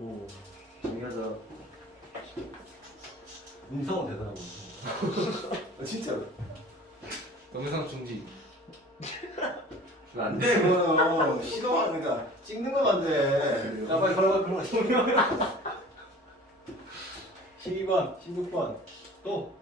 오. 정리하자. 인성은 되더라고. 아, 진짜로. 영상 중지. 안 돼, 그거는. 시도하는, 그러니까, 찍는 건 안 돼. 자, 빨리 걸어가, 걸어가. 12번, 16번, 또,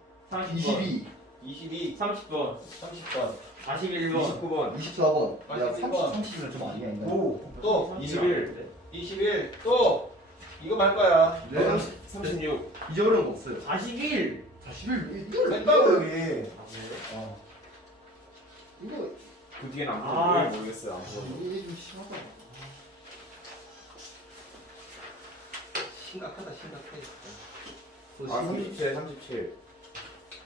22, 22, 30번, 30번, 41번, 29번, 24번. 아, 야, 31번. 30, 30은 좀 아니야. 인가? 9, 또, 21, 21, 또, 이거 말 거야. 네. 36, 잊어버리는 거 없어요. 41. 41, 이걸 뺐다고, 여기. 어. 이거, 그 뒤에는 안 아. 왜 모르겠어요. 안 보여. 이게 좀 심하다. 심각하다, 심각해. 아, 37, 37.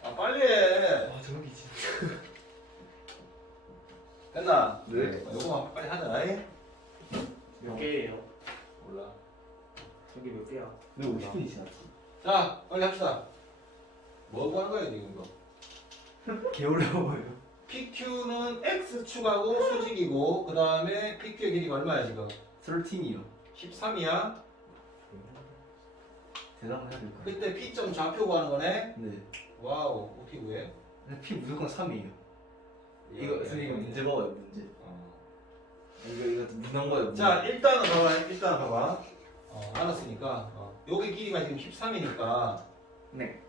아, 빨리 해. 아, 저기 진짜. 됐나? 네. 어, 요거만 빨리 하자. 이? 몇 개예요? 몰라. 여기 몇 개야? 왜 50분이 지났지? 자, 빨리 합시다. 뭐고 하는 거야, 지금 이거? 개울려워요. PQ는 X축하고 수직이고, 그 다음에 PQ의 길이가 얼마야, 지금? 13이요. 13이야? 대답을 해야 될까요? 그때 P점 좌표 구하는 거네? 네. 와우, 어떻게 구해? 근데 P 무조건 3이에요. 이거, 야, 선생님 이거 문제 봐봐요, 문제. 문한 거예요. 자, 일단은 봐봐, 일단은 봐봐. 어, 알았으니까. 어. 여기 길이가 지금 13이니까, 네.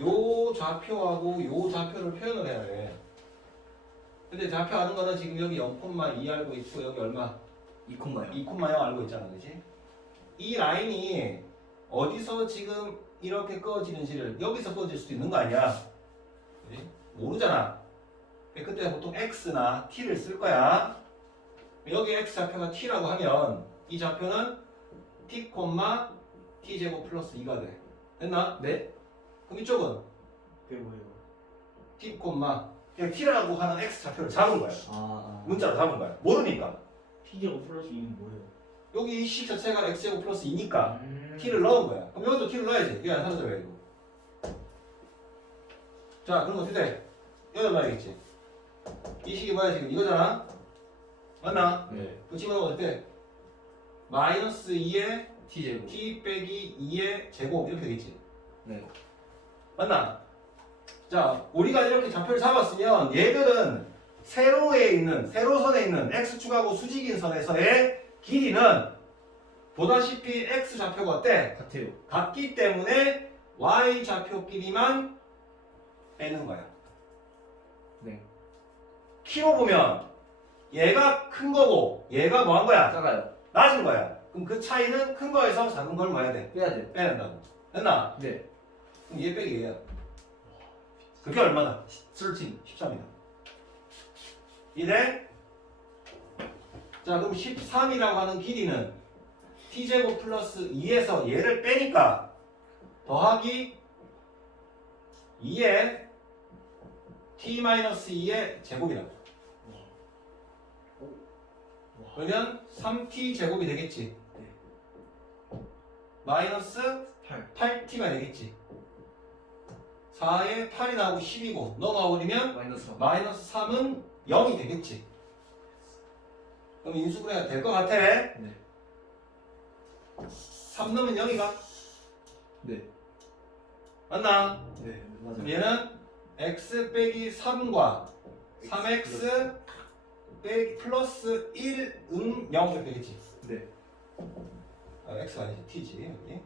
요 좌표하고 요 좌표를 표현을 해야 돼. 근데 좌표 아는 거는 지금 여기 0,2 알고 있고, 여기 얼마? 2콤마요. 2,0 알고 있잖아, 그지? 이 라인이 어디서 지금 이렇게 꺼지는지를 여기서 꺼질 수도 있는 거 아니야? 그지? 모르잖아. 그때 보통 x나 t를 쓸 거야. 여기 x 좌표가 t라고 하면 이 좌표는 t, t 제곱 플러스 2가 돼. 됐나? 네? 그럼 이쪽은 그게 뭐예요? t, 그냥 t라고 하는 x 좌표를 잡은 거야. 아, 아. 문자로 잡은 거야. 모르니까. T제곱 플러스 2는 뭐예요? 여기 이 식 자체가 x 제곱 플러스 2니까 음. t를 넣은 거야. 그럼 여기도 t를 넣어야지. 이게 안 사라져야 이거. 자, 그럼 어떻게 돼? 여기다 넣어야겠지. 이 식이 뭐야 지금 이거잖아. 맞나? 네. 그 집어넣으면 어떻게 돼? 마이너스 2의 T제곱. t 빼기 2의 제곱 이렇게 되겠지. 네. 맞나? 자, 우리가 이렇게 좌표를 잡았으면 얘들은 세로에 있는 세로선에 있는 x축하고 수직인 선에서의 길이는 보다시피 x 좌표가 어때? 같아요. 같기 때문에 y 좌표끼리만 빼는 거야. 네. 키로 보면 얘가 큰 거고 얘가 뭐 한 거야? 작아요. 낮은 거야. 그럼 그 차이는 큰 거에서 작은 걸뭐 해야 돼? 빼야 돼. 빼야 된다고. 됐나? 네. 그럼 얘 빼기 얘야. 그게 얼마나? 13. 13이다. 이래? 자, 그럼 13이라고 하는 길이는 t제곱 플러스 2에서 얘를 빼니까 더하기 2의 t-2의 제곱이라고. 그러면 3t 제곱이 되겠지. 마이너스 8. 8t가 되겠지. 4에 8이 나오고 10이고 넘어가버리면 마이너스 3. 마이너스 3은 0이 되겠지. 그럼 인수분해 가 될 것 같아. 네. 3 넣으면 0이가 네. 맞나? 네. 그럼 맞아요. 얘는 x 빼기 3과 3x 빼기 플러스 1, 음, 0 이렇게 되겠지. 네. 아, x가 아니지 t지 여기.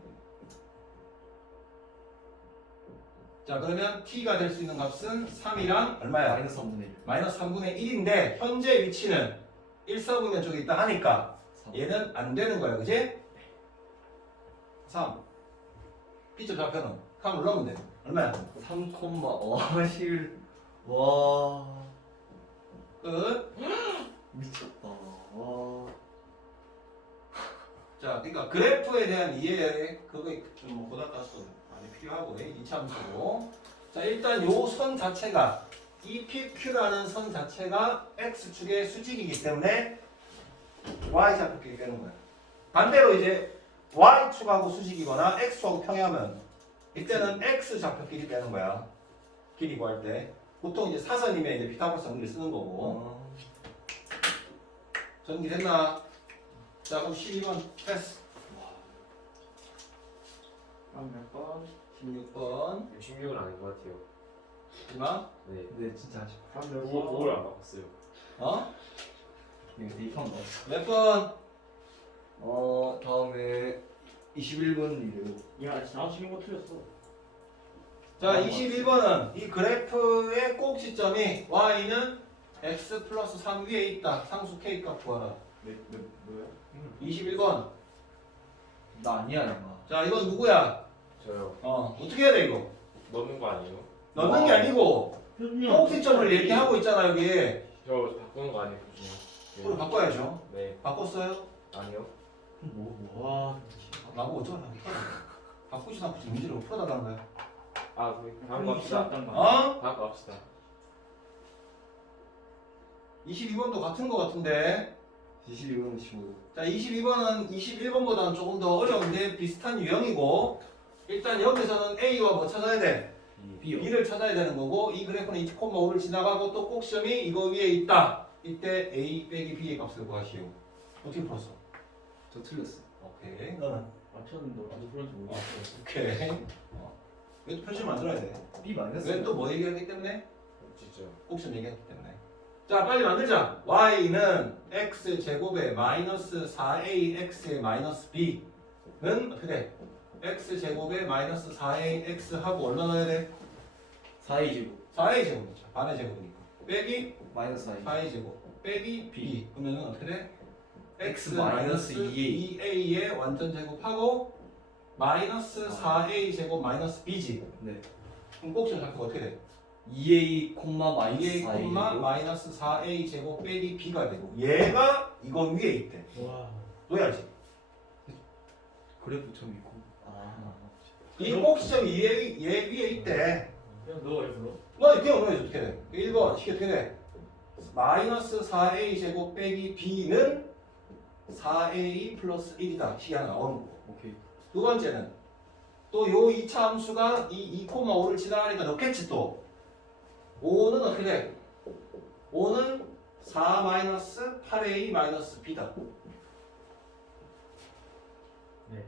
자 그러면 t가 될 수 있는 값은 3이랑 얼마야? 마이너스 3분의 1. 마이너스 3분의 1인데 현재 위치는 1, 4분면 저기 있다 하니까 3. 얘는 안 되는 거야 그지? 3 B점 좌표는 3을 넣으면 돼 얼마야? 3 콤마. 와, 실. 와. 끝 미쳤다. 와. 자, 그러니까 그래프에 대한 이해 그거 좀뭐 고등학교 많이 필요하고 2차 함수고 자 일단 요 선 자체가 이 PQ라는 선 자체가 X축의 수직이기 때문에 Y좌표끼리 빼는 거야 반대로 이제 Y축하고 수직이거나 X축하고 평행하면 이때는 X좌표끼리 빼는 거야 길이 구할 때 보통 이제 사선이면 이제 피타고라스 정리를 쓰는 거고 아. 정리됐나? 자 그럼 12번 패스 몇 번? 16번 66은 아닌 것 같아요. 마지막 네. 네 진짜 아쉽다. 다음 몇 그거 번? 그걸 안 바꿨어요. 어? 이거 거 없어. 몇 번? 어 다음에 21번이래요. 야, 나도 지금 거 틀렸어. 자 21번은 이 그래프의 꼭 지점이 y는 x 플러스 3 위에 있다 상수 k 값 구하라 몇, 몇, 뭐야? 21번 나 아니야 내가. 자 이건 누구야? 저요. 어 어떻게 해야 돼 이거? 넣는 거 아니에요? 넣는 게 아니고 꼭 지점을 얘기하고 있잖아 여기 저 바꾸는 거 아니에요, 교수님? 그걸 바꿔야죠 네. 바꿨어요? 아니요. 뭐 뭐. 와, 나보고 어쩌라 바꾸지 않고 지금 문제를 풀어달라는 거야 아, 그 다음 거 합시다. 단 말. 어? 다음 거 합시다. 22번도 같은 거 같은데 21번 15. 자 22번은 21번보다는 조금 더 어려운데 비슷한 유형이고 일단 여기서는 A와 뭐 찾아야 돼? B요. B를 찾아야 되는 거고 이 그래프는 2,5를 지나가고 또 꼭 시험이 이거 위에 있다 이때 A 빼기 B의 값을 구하시오 어떻게 풀었어? 저 틀렸어. 오케이 너는? 맞췄는데 어떻게 풀었는지 모르겠어. 오케이 어. 왜또 표시 만들어야 돼? B 마이너스. 왜또뭐 얘기하기 때문에? 진짜. 꼭 시험 얘기하기 때문에 자 빨리 만들자 Y는 X 제곱에 마이너스 4AX의 마이너스 B는 어떻게 돼? X 제곱에 마이너스 4AX 하고 얼마 넣어야 돼? 4A 제곱 4A 제곱이죠 반의 제곱이니까 빼기 마이너스 4A. 4A 제곱 빼기 B 그러면은 어떻게 돼? X 마이너스 2A. 2A의 완전 제곱하고 마이너스 4A 제곱 마이너스 B지 네. 그럼 꼭지는 잡고 어떻게 돼? 2A 콤마 마이너스 2A 4A. 콤마 마이너스 4A 제곱 빼기 B가 되고 얘가 이거 위에 있대 와. 놓아야지 그래프 점 있고. 아. 이 꼭지점이 얘, 얘 위에 있대 그냥 넣어 일부러. 너 이렇게 어떻게 돼? 1번 이게 어떻게 돼? 마이너스 4A 제곱 빼기 B는 4A 플러스 1이다 식이 하나 나오는 거고 오케이. 두 번째는 또 요 2차 함수가 이 2,5를 지나가니까 넣겠지 또 5는 어떻게 돼? 5는 4 마이너스 8A 마이너스 B다 네.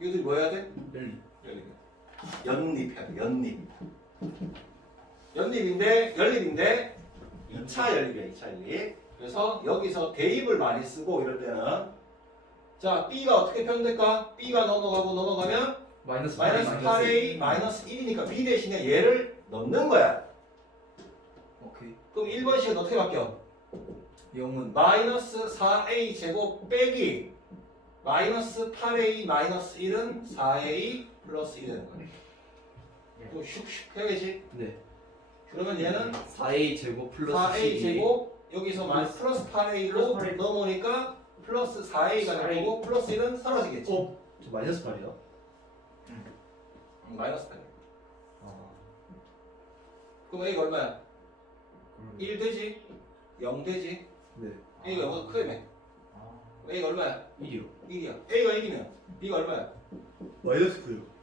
이것들이 뭐 해야 돼? 열리. 연립해야 돼 연립 연립인데 연립인데 2차 연립이야 2차 연립 그래서 여기서 대입을 많이 쓰고 이럴 때는 자 B가 어떻게 표현될까? B가 넘어가고 넘어가면 마이너스 마이너스 8A 마이너스 1이니까 B 대신에 얘를 넣는 거야. 오케이. 그럼 1번 식은 어떻게 바뀌어? 0은 마이너스 4A 제곱 빼기 마이너스 8A 마이너스 1은 4A 플러스 1이 되는 거야. 네. 또 슉슉 해야지. 네. 그러면 얘는 4A 제곱 플러스 4A 12. 제곱 여기서 마 플러스 8A로 플러스 8A. 넘어오니까 플러스 4A가 될 거고 플러스 1은 사라지겠지. 어? 저 마이너스 8이야? 음, 마이너스 8. 아. 그럼 A가 얼마야? 1 되지? 0 되지? 네. A가 0보다 크다며. 아. A가 얼마야? 1이요. 1이야. A가 1이면 B가 얼마야? 마이너스 9요.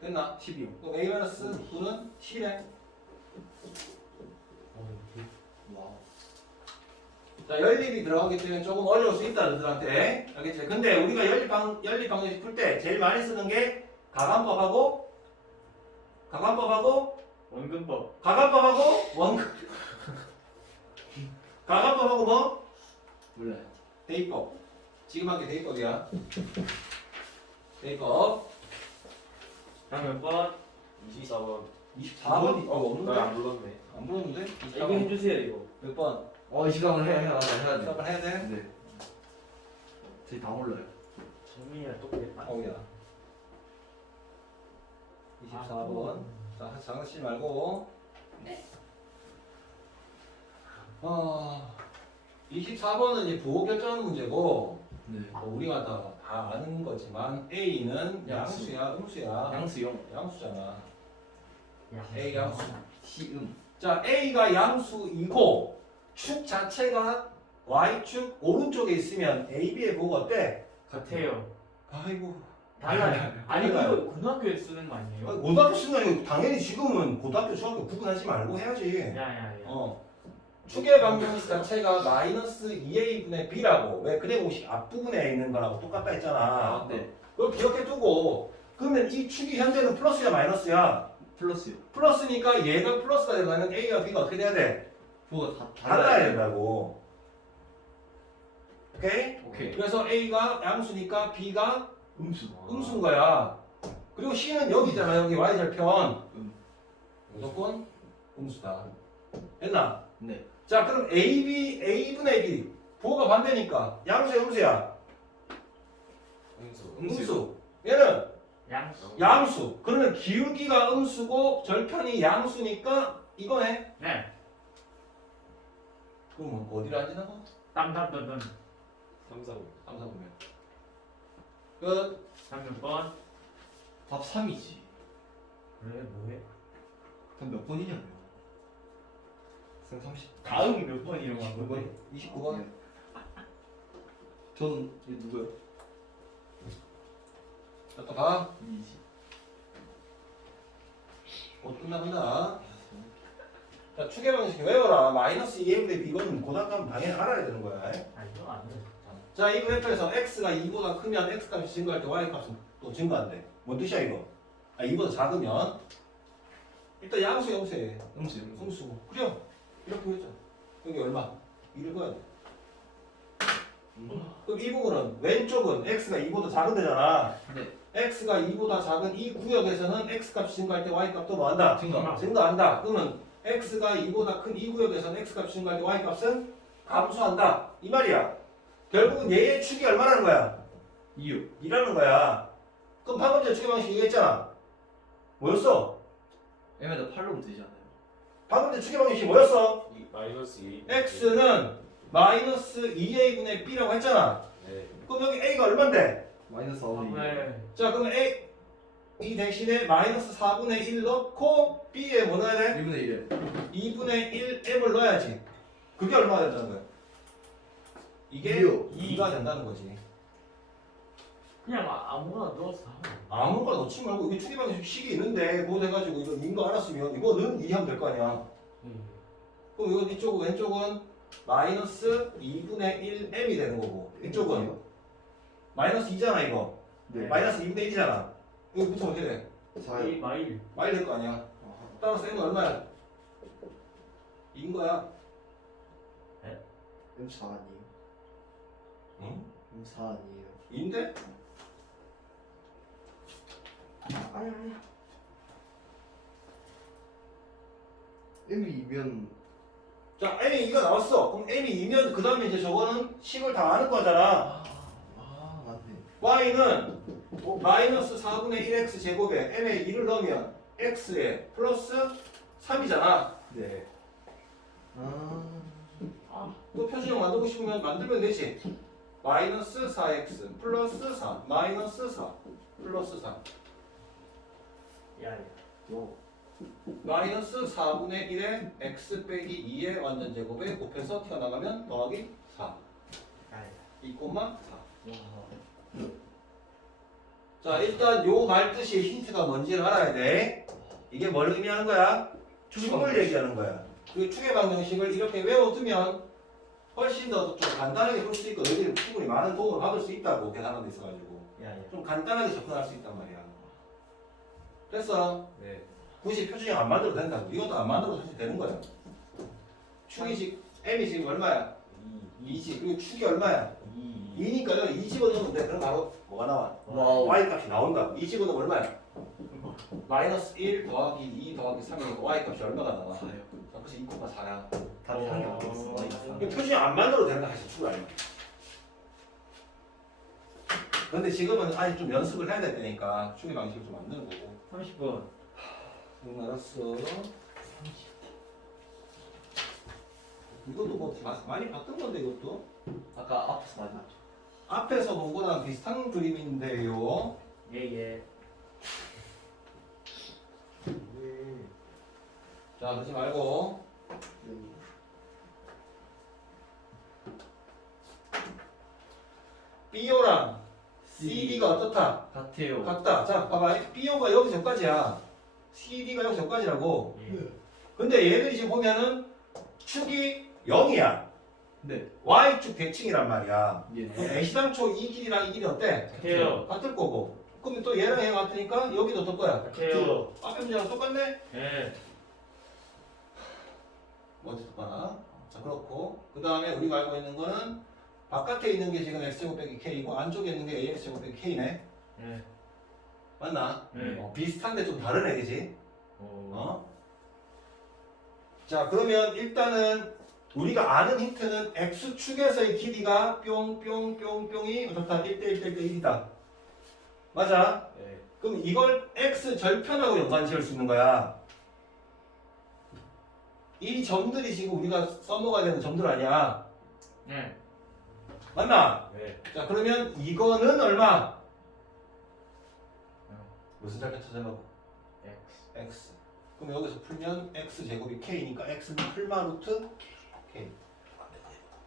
됐나? 12요. 그럼 A-9는 10이네. 와우. 자, 연립이 들어가기 때문에 조금 어려울 수 있다, 너들한테. 알겠지? 근데 우리가 연립 방, 연립 방정식 풀 때 제일 많이 쓰는 게 가간법하고, 가간법하고, 원근법. 가간법하고, 원, 가간법하고 뭐? 몰라요. 대입법. 지금 한 게 대입법이야. 대입법. 다음 몇 번? 24번. 24번? 어, 없는데? 나안 불렀네. 안 부르는데? 이거 해주세요 이거. 몇 번? 어, 이 시간을 해야 해야 해야 돼. 수업을 해야 돼? 네. 저희 다 몰라요. 정민이랑 똑같겠다. 어우야. 24번. 자, 장난치지 말고. 네. 어, 24번은 이제 부호 결정하는 문제고, 네. 뭐 우리가 다, 다 아는 거지만, A는 양수. 양수야, 음수야. 양수형. 양수잖아. 야. A 양수. T음. 자, A가 양수이고, 축 자체가 Y축 오른쪽에 있으면 A, B의 부호가 어때? 같아요. 아이고. 달라요. 아니 달라요. 이거 고등학교에 쓰는 거 아니에요? 아니, 고등학교 쓰는 거 당연히 지금은 고등학교, 중학교 구분하지 말고 해야지. 야야야. 어. 축의 방정식 자체가 마이너스 2a분의 b라고 왜 그래 공식 앞부분에 있는 거라고 똑같다 했잖아. 네. 그걸 기억해 두고 그러면 이 축이 현재는 플러스야 마이너스야? 플러스요. 플러스니까 얘가 플러스가 되려면 A와 B가 어떻게 돼야 돼? 뭐가 다 달라야 된다고. 오케이? 오케이. 그래서 A가 양수니까 B가 음수. 음수인 거야. 그리고 C는 여기잖아. 여기 Y절편. 음. 무조건 음수다. 됐나? 네. 자, 그럼 AB, A분의 B. 부호가 반대니까 양수야, 음수야? 음수. 음수. 얘는 양수. 양수. 그러면 기울기가 음수고 절편이 양수니까 이거네. 네. 그럼 어디를 안 지나가? 땀땀땀땀. 3, 4, 5. 3, 4 보면. 끝. 삼몇 번? 답 3이지. 그래 뭐해? 그럼 몇 번이냐고요? 선 30. 다음 몇 번 이런 거한 29번. 건데? 29번. 저는 얘? 자, 또 봐. 2지. 곧 끝나간다. 자, 추계 방식 외워라. 마이너스 2분의 b 이거는 고등학교 당연히 알아야 되는 거야. 아 이거 안 돼. 자, 이 그래프에서 x가 2보다 크면 x 값이 증가할 때 y 값은 또 증가한대. 뭔 뜻이야 이거? 아, 2보다 작으면 일단 양수 양수에 음수. 음수. 그래요. 이렇게 했잖아. 여기 얼마? 1을 넣어야 돼. 그럼 이 부분은 왼쪽은 x가 2보다 작은 데잖아. 네. x가 2보다 작은 이 구역에서는 x 값이 증가할 때 y 값도 뭐 한다? 증가. 증가한다. 그러면 x가 2보다 큰 이 구역에서는 x 값이 증가할 때 y 값은 감소한다. 이 말이야. 결국은 얘의 축이 얼마라는 거야? 2요. 2라는 거야. 그럼 방금 전에 축의 방식 얘기했잖아. 뭐였어? M에다 8로 되잖아요. 방금 전에 축의 방식이 뭐였어? 이 마이너스 2. x는 마이너스 2a분의 b라고 했잖아. 네. 그럼 여기 a가 얼만데? 마이너스 4분의 2. 네. 자 그러면 a 이 대신에 마이너스 4분의 1 넣고 b에 뭐 넣어야 돼? 1분의 1에 2분의 1 m을 넣어야지. 그게 얼마가 된다는 거야? 이게 이요. 2가 된다는 거지. 그냥 아- 아무거나 넣어서 하면 아무거나 넣지 말고 이게 추계 방식이 있는데 그거 해가지고 이거 인거 알았으면 이거는 2 하면 될 거 아니야. 돼. 그럼 이건 이쪽 왼쪽은 마이너스 2분의 1 m이 되는 거고 이쪽은 마이너스 2잖아 이거. 네. 마이너스 2분의 1이잖아. 이거 붙으면 어떻게 돼? 4요. 이 마일. 마이 될 거 아니야. 따라서 m은 얼마야? 2인 거야. M4 아니에요? 응? M4 아니에요? 2인데? 아니 아니. M이 2면 자, m이 2가 나왔어. 그럼 m이 2면 그 다음에 이제 저거는 식을 다 아는 거잖아. 아, 아 맞네. y는 마이너스 4분의 1x 제곱에 m에 2를 넣으면 x에 플러스 3이잖아. 네. 아. 또 표준형 만들고 싶으면 만들면 되지. 마이너스 4x 플러스 4 마이너스 4 플러스 4 야, 야. 요. 마이너스 4분의 1에 x 빼기 2의 완전 제곱에 곱해서 튀어나가면 더하기 4 야, 야. 2,4 와. 자 일단 요 말 뜻이 힌트가 뭔지를 알아야 돼 이게 뭘 의미하는 거야? 축을 얘기하는 거야 그 축의 방정식을 이렇게 외워두면 훨씬 더 좀 간단하게 풀 수 있고 너희들이 충분히 많은 도움을 받을 수 있다고 계산하는 데 있어가지고 야, 야. 좀 간단하게 접근할 수 있단 말이야 됐어? 네. 굳이 표준형 안 만들어도 된다고 이것도 안 만들어도 사실 되는 거야 축이 지 m이 지금 얼마야? 2지 그리고 축이 얼마야? 2. 2니까요 2 집어넣으면 돼 그럼 바로 뭐가 나와? 와우. y 값이 나온다 2 집어넣으면 얼마야? 마이너스 1 더하기 2 더하기 3이니까 y 값이 얼마가 나와? 4요. 자, 그래서 2코가 4야 답이 한개 없었어. 어. 이거 표준형 안 만들어도 된다 사실 축을 알면 근데 지금은 아직 좀 연습을 해야 될 때니까 축의 방식을 좀 만드는 거고 30분. 응 알았어 이것도 뭐 마- 많이 봤던 건데 이것도 아까 앞에서 많이 봤죠. 앞에서 본 거랑 비슷한 그림인데요 예, 예. 자 그러지 말고 BO랑 CD가 어떻다? 같아요. 같다. 자, 봐봐. BO가 여기 저까지야. CD가 여기 저까지라고. 예. 근데 얘들이 지금 보면은 축이 0이야. 네. Y축 대칭이란 말이야. 예. 그럼 A시당초 이 길이랑 이 길이 어때? 같아요. 같을 거고. 그럼 또 얘랑 얘가 같으니까 여기도 어떨 거야? 같아요. 앞에 문제랑 똑같네? 예. 먼저 봐라. 자, 그렇고. 그 다음에 우리가 알고 있는 거는 바깥에 있는 게 지금 x제곱 빼기 k이고 안쪽에 있는 게 ax제곱 빼기 k네. 예. 맞나? 네. 어, 비슷한데 좀 다르네, 그지? 어. 어? 자, 그러면 일단은 우리가 아는 힌트는 x축에서의 길이가 뿅뿅뿅뿅이 어떻다? 1대 1대 1대 1이다. 맞아? 네. 그럼 이걸 x 절편하고 연관 지을 수 있는 거야. 이 점들이 지금 우리가 써먹어야 되는 점들 아니야. 예. 맞나? 네. 자, 그러면 이거는 얼마? 어. 무슨 절편 찾으려고? X. x. 그럼 여기서 풀면 x 제곱이 k니까 x는 풀마 루트 k.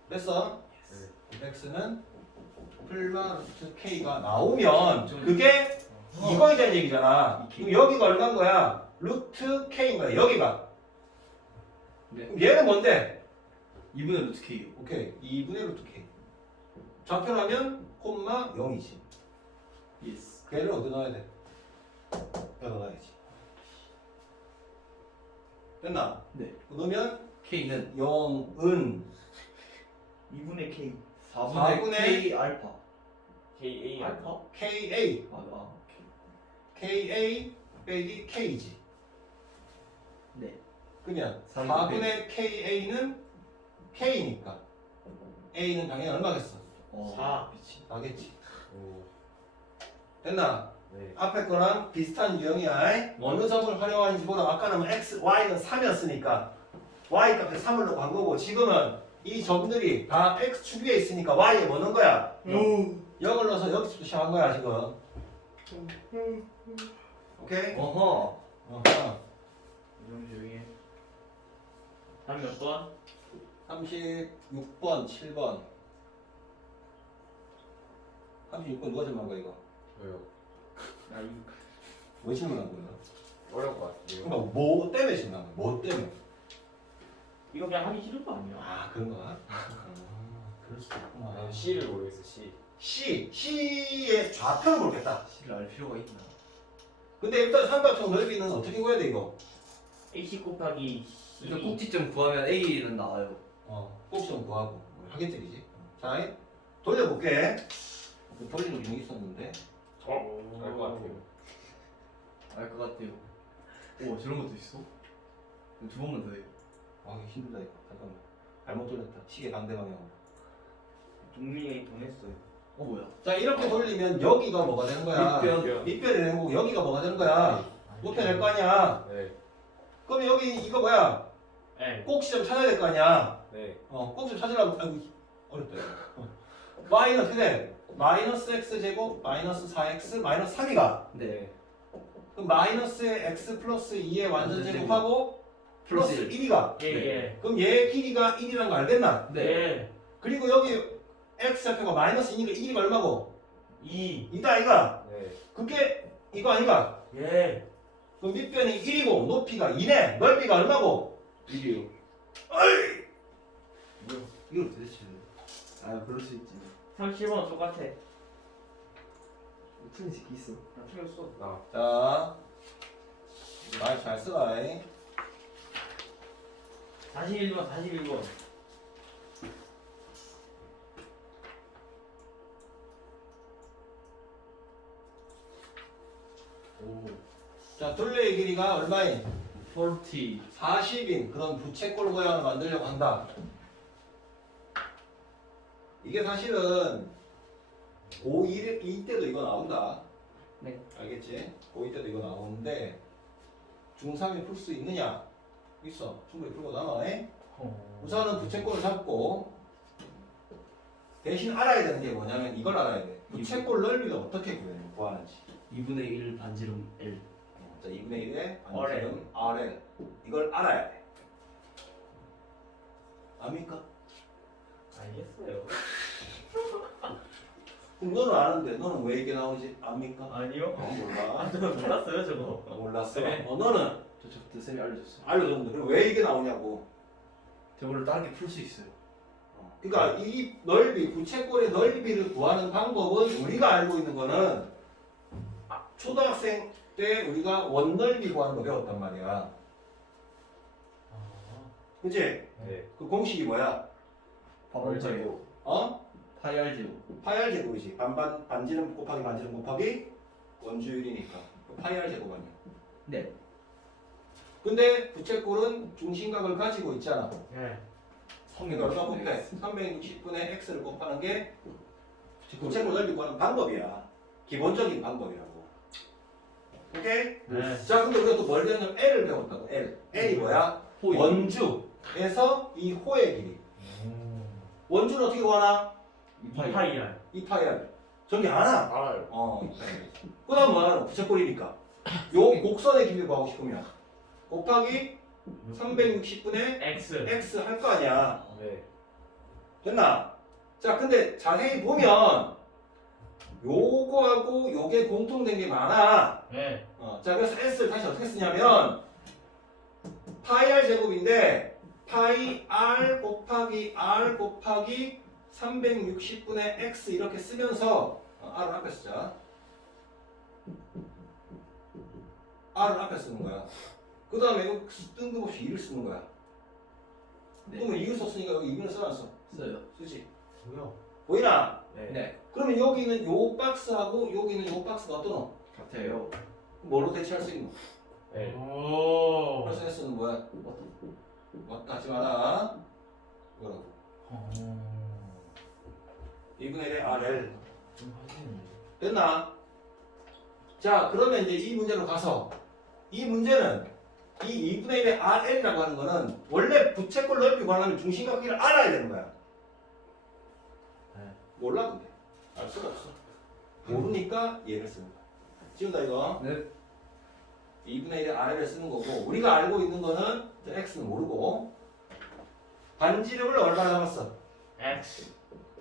됐어? 네. x는 풀마 루트 k가 나오면 좀- 그게 어. 이거에 대한 얘기잖아. 그럼 여기가 얼마인 거야? 루트 k인 거야. 여기가. 네. 그럼 얘는 뭔데? 2분의 루트 K요. 오케이. 2분의 루트 k. 좌표라면 콤마 0이지. 예스. 걔를 어디 넣어야 돼? 여기 넣어야지. 됐나? 네. 넣으면 K는 0은 2분의 K. 4분의, 4분의 K 알파. KA 알파? KA, 아, 아, 오케이. KA 빼기 K지. 네. 그러면 4분의 4분의 KA는 K니까 A는 당연히 얼마겠어? 어, 사. 미친. 나겠지. 오. 됐나? 네. 앞에 거랑 비슷한 유형이야. 어느 점을 활용하는지 보다 아까는 X, Y는 3이었으니까 Y 값에 3을 넣고 한 거고 지금은 이 점들이 다 X축 위에 있으니까 Y에 뭐 넣은 거야? 0을 넣어서 여기서부터 시작한 거야 지금. 오케이? 어허. 어허. 이런 조용히. 다음 몇 번? 36번, 7번. 36번 누가 질문한 거야 이거? 저요. 나 이거. 왜 질문한 거야? 어려운 것 같아요. 그럼 뭐 때문에 질문한 거야? 뭐 때문에? 이거 그냥 하기 싫은 거 아니야? 아 그런 거야? 아, 그럴 수도 있구나. 아, C를 모르겠어. C. C, C의 좌표를 모르겠다. C를 알 필요가 있나? 근데 일단 삼각형 넓이는 어떻게 구해야 돼 이거? AC 곱하기 C. 일단 꼭지점 구하면 A는 나와요. 어, 꼭좀 구하고 하겠들이지. 자, 돌려볼게. 돌리는 게 있었는데. 어? 알것 같아요. 알 것 같아요. 오, 저런 것도 있어? 두 번만 더 해요. 아 힘들다 이거. 잠깐만. 잘못 돌렸다. 시계 반대 방향으로. 동민이 보냈어요. 어, 뭐야? 자 이렇게 돌리면 여기가 뭐가 되는 거야? 밑변. 밑변이 되는 거고 여기가 뭐가 되는 거야? 높여 낼거 아니야? 네. 그럼 여기 이거 뭐야? 예. 꼭지점 찾아야 될 거 아니야? 네. 어, 꼭지점 찾으려면 아이고 어렵다 이거. 어. y는 어떻게 돼? 마이너스 x 제곱 마이너스 4x 마이너스 3이가 네. 그럼 마이너스의 x 플러스 2의 완전 완전 제곱하고 플러스 플러스 1이가 예, 네. 예. 그럼 얘의 길이가 1이라는 거 알겠나? 네. 예. 그리고 여기 x 좌표가 마이너스 2니까 1이가 얼마고? 2. 이다 아이가 네. 그게 이거 아이가? 예. 그럼 밑변이 1이고 높이가 2네 넓이가 얼마고? 1이요. 뭐야? 이걸 도대체. 아, 그럴 수 있지. 37번 똑같아. 틀린 새끼 있어. 나 틀렸어. 나. 자, 말잘 쓰라. 41번, 41번. 오. 자, 둘레의 길이가 얼마인? 40. 40인 그런 부채꼴 모양을 만들려고 한다. 이게 사실은 고2 2 때도 이거 나온다. 네. 알겠지? 고2 때도 이거 나오는데 중3이 풀 수 있느냐? 있어. 충분히 풀고 나와. 에? 어. 우선은 부채꼴을 잡고 대신 알아야 되는 게 뭐냐면 이걸 알아야 돼. 부채꼴 넓이를 어떻게 구해요? 구하는지. 2분의 1 반지름 L. 자, 2분의 1의 RL. 반지름 RL. 이걸 알아야 돼. 압니까? 알겠어요. 그럼 너는 아는데 너는 왜 이게 나오지? 압니까? 아니요. 어, 몰라. 아, 저는 몰랐어요, 저거. 어, 몰랐어. 네. 어, 너는 저 저부터 쌤이 알려줬어요. 알려줬는데 그럼 왜 이게 나오냐고. 저거를 다르게 풀 수 있어요. 어. 그러니까 이 넓이, 부채꼴의 넓이를 구하는 방법은 우리가 알고 있는 거는 초등학생 때 우리가 원넓이 구하는 거 배웠단 말이야. 아, 그치? 네. 그 공식이 뭐야? 파벌 제곱 어? 파이 R 제곱 파이알 제곱이지. 반반 반지름 곱하기 반지름 곱하기 원주율이니까. 그 파이알 제곱 아니야. 네 근데 부채꼴은 중심각을 가지고 있잖아. 네. 그러니까 얼마 곱해? 360분의 x를 곱하는 게 부채꼴 넓이 구하는 방법이야. 기본적인 방법이라고. 오케이? 네. 자, 근데 우리가 또뭘 배웠냐면 L을 배웠다고. L. L이 뭐야? 호이 원주에서 이 호의 길이. 원주는 어떻게 구하나? 이파이 이파이알. 2파이알. 저기 하나. 알아요. 어, 2파이알. 그 다음 뭐하는 부채꼴이니까. 요 곡선의 길이를 구하고 싶으면 곱하기 360분의 X. x 할 거 아니야. 네. 됐나? 자, 근데 자세히 보면 요거하고 요게 공통된 게 많아. 네. 어, 자, 그래서 s를 다시 어떻게 쓰냐면 파이 r 제곱인데 파이 r 곱하기 r 곱하기 360분의 x 이렇게 쓰면서 어, r을 앞에 쓰자. r을 앞에 쓰는 거야. 그 다음에 이거 뜬금없이 2를 쓰는 거야. 네. 그러면 2를 썼으니까 여기 2는 써안 써? 써요 쓰지. 뭐야? 보이나? 네. 네 그러면 여기는 요 박스하고 여기는 요 박스가 어떠노? 같아요 뭘로 대체할 수 있노? 네. 오. 그래서 S는 뭐야? 왔다 하지 마라. 이거라고. 어. 2분의 1의 RL. 좀 하시네. 됐나? 자, 그러면 이제 이 문제로 가서 이 문제는 이 2분의 1의 RL이라고 하는 거는 원래 부채꼴 넓이 구하려면 중심각기를 알아야 되는 거야. 네. 몰라 근데. 알 수가 없어. 모르니까 얘를 쓰는 거야. 지운다 이거. 네 2분의 1의 RL을 쓰는 거고 우리가 알고 있는 거는 저 X는 모르고 반지름을 얼마나 남았어? X.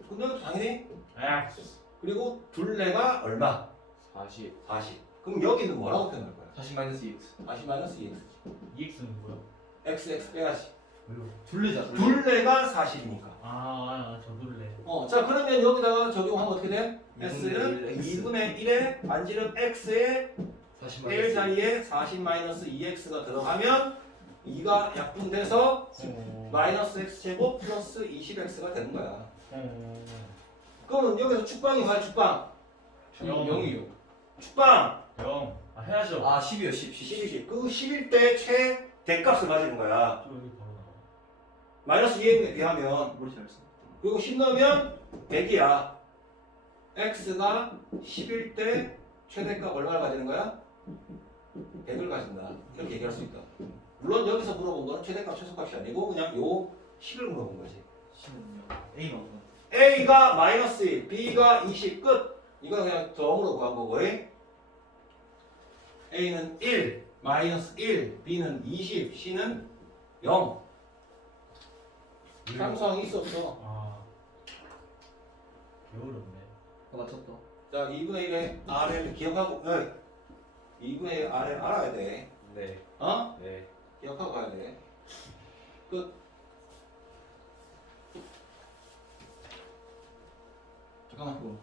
근데 당연히 X. 그리고 둘레가 얼마? 40. 40 그럼 여기는 뭐라고 표현할 거야? 40 마이너스 2x 40 마이너스 2x EX는 뭐야? x x 빼야지 왜요? 둘레자 둘레가 40이니까 아, 아, 저 놀래. 어, 자 그러면 여기다가 적용하면 어떻게 돼? S는 일 X. 2분의 1의 반지름 X의 40 1 자리에 40 마이너스 2X가 들어가면 2가 약분돼서 어. 마이너스 X 제곱 플러스 20X가 되는 거야 어. 그러면 여기서 축방이 뭐야 축방? 영. 0이요 축방 0. 아, 해야죠. 아 10이요 10 10 10이지 그 10일 때 최대값을 가지는 거야 저 여기 바로 나와. 마이너스 2X에 비하면 머리 잘 써. 그리고 10 넣으면 100이야 X가 10일 때 최대값 얼마를 가지는 거야? 100을 가진다 이렇게 얘기할 수 있다 물론 여기서 물어본 거는 최대값 최소값이 아니고 그냥 요 10을 물어본 거지 10은요 A 나오는 A가 마이너스 1, B가 20 끝. 이거 그냥 덤으로 구한 거고. A는 1, 마이너스 1, B는 20, C는 0. 상수항이 있어 없어? 아. 거 맞췄다 자, 2분의 1의 R을 기억하고, 어, 2분의 1 R을 알아야 돼. 네. 어? 네. 기억하고 가야 돼. 끝. 잠깐만 그거